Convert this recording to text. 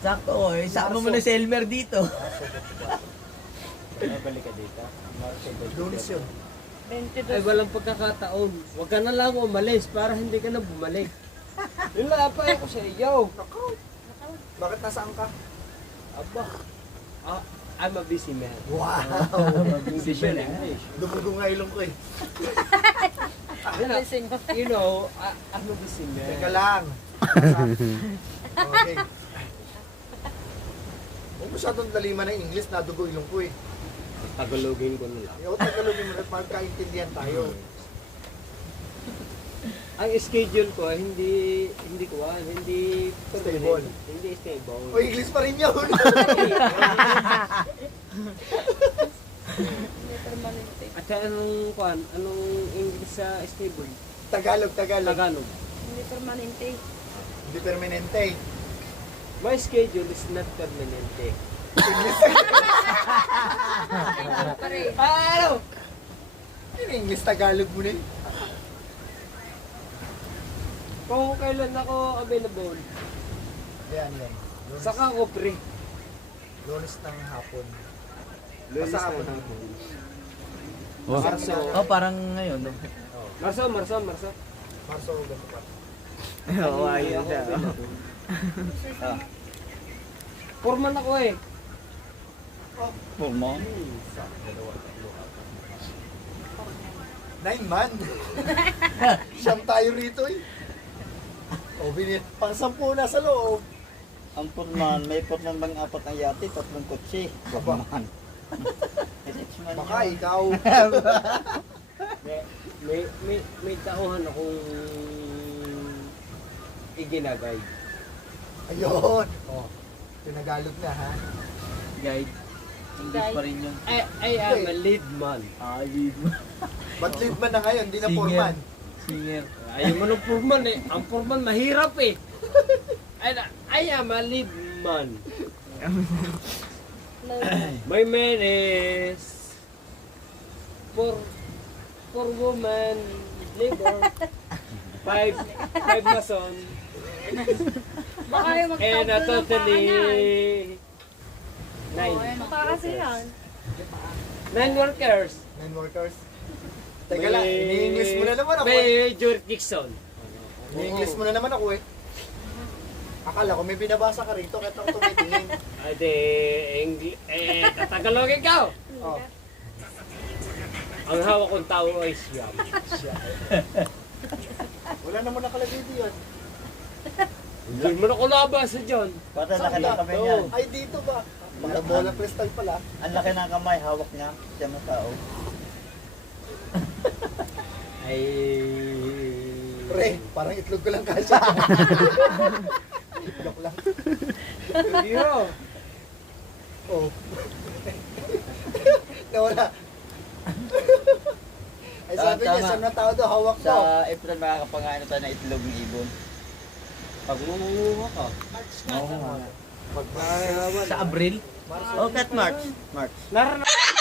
Sakto, eh. Sama mo na si Elmer dito. Balik ka dito. Lunes yun. 22. Ay, walang pagkakataon. Huwag ka na lang umalis para hindi ka na bumalik. Yun lang pa ako sa iyo. Bakit nasaan ka? Aba. I'm a busy man. Wow! Busy man English. Dumugo nga ilong ko eh. Gising mo. You know, I'm a busy man. Teka lang. Okay. Kung masyadong laliman ng English, nadugo ilong ko eh. Tagalogin ko na lang. Yung Tagalogin mo na magkaintindihan tayo. Ang schedule ko hindi Stable. Hindi stable. O English pa rin yun. Hindi permanente. At sa anong English sa stable? Tagalog. Tagalog. Hindi permanente. Hindi permanente. My schedule is not permanente. Pa rin. Ano? Yung English Tagalog mo na eh. Kung kailan ako available, Yan. Lunes, saka ako free. Lunes ng hapon. Lunes Basta na hapon. hapon. Marso. Oh, parang ngayon. No? Marso. Marso, ganito pa. Oo, ayun siya. Foreman ako eh. Pulmo. 9 man. Siyam tayo rito eh. O, pang 10 na sa loob. Ang purman, may purman bang apat na yate, 3 kotse. Aba. Purman. Baka ikaw. May tauhan akong iginagay. Ayun. O, tinagalog na ha. Guide. English pa rin yun. I am a lead man. Lead mo. Ba't lead man na ngayon? Hindi na Singer. foreman. Singer. Ayaw mo ng foreman eh. Ang foreman mahirap eh. I am a lead man. My man is for woman labor. Five mason. Baka yung And magtawag ng totally pangalan. 9. Mukha kasi yan. 9 workers. 9 workers. Teka lang, ini-English mo na naman ako eh. May jurisdiction. Ini-English mo na naman ako eh. Akala ko may binabasa ka rito kahit ako tumitingin. Ay tatagalogin ka. Oh. Ang hawak kong tao ay siyam. Wala naman nakalagay diyan. Hindi mo na kulabas sa John. Para Saan laki ng ba? kamay niya. Ay, dito ba? Mga bola crystal pala. Ang laki ng kamay, hawak niya. Siya mo tao. Ay... Pre, parang itlog ko lang kasya. Itlog lang. Hero. Oh. Nawala. Ay sabi niya, Tama. saan na tao daw hawak mo? Sa April makakapangain tayo ng itlog ng ibon. Pag mumuha ka. Mag Sa Abril? Marso. Oh, cat March. Naranasan